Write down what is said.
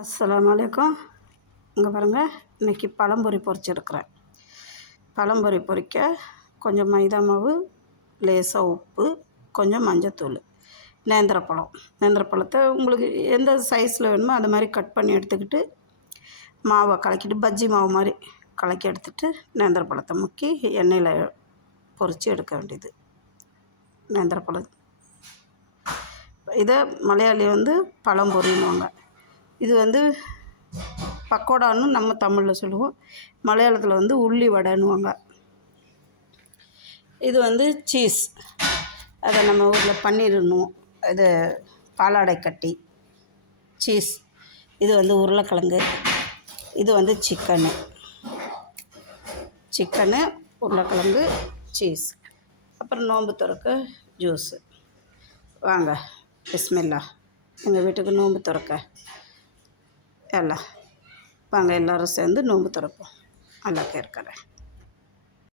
அஸ்ஸலாமு அலைக்கும். இங்கே பாருங்கள், இன்றைக்கி பழம்பொரி பொரிச்சிருக்கிறேன். பழம்பொரி பொரிக்க கொஞ்சம் மைதா மாவு, லேசாக உப்பு, கொஞ்சம் மஞ்சத்தூள், நேந்திரப்பழம். நேந்திரப்பழத்தை உங்களுக்கு எந்த சைஸில் வேணுமோ அது மாதிரி கட் பண்ணி எடுத்துக்கிட்டு மாவை கலக்கிட்டு பஜ்ஜி மாவு மாதிரி கலக்கி எடுத்துகிட்டு நேந்திரப்பழத்தை முக்கி எண்ணெயில் பொரித்து எடுக்க வேண்டியது. நேந்திரப்பழம் இதை மலையாளி பழம்பொரின்னுவாங்க. இது பக்கோடான்னு நம்ம தமிழில் சொல்லுவோம், மலையாளத்தில் உள்ளி வடைன்னுவாங்க. இது சீஸ், அதை நம்ம ஊரில் பன்னீர்னுவோம். இது பாலாடை கட்டி சீஸ். இது உருளைக்கிழங்கு. இது சிக்கனு, உருளைக்கிழங்கு, சீஸ். அப்புறம் நோன்பு திறக்க ஜூஸு. வாங்க, பிஸ்மில்லா. எங்கள் வீட்டுக்கு நோன்பு திறக்க எல்லாம் வாங்க, எல்லோரும் சேர்ந்து நோன்பு திறப்போம். நல்லா கேட்குறேன்.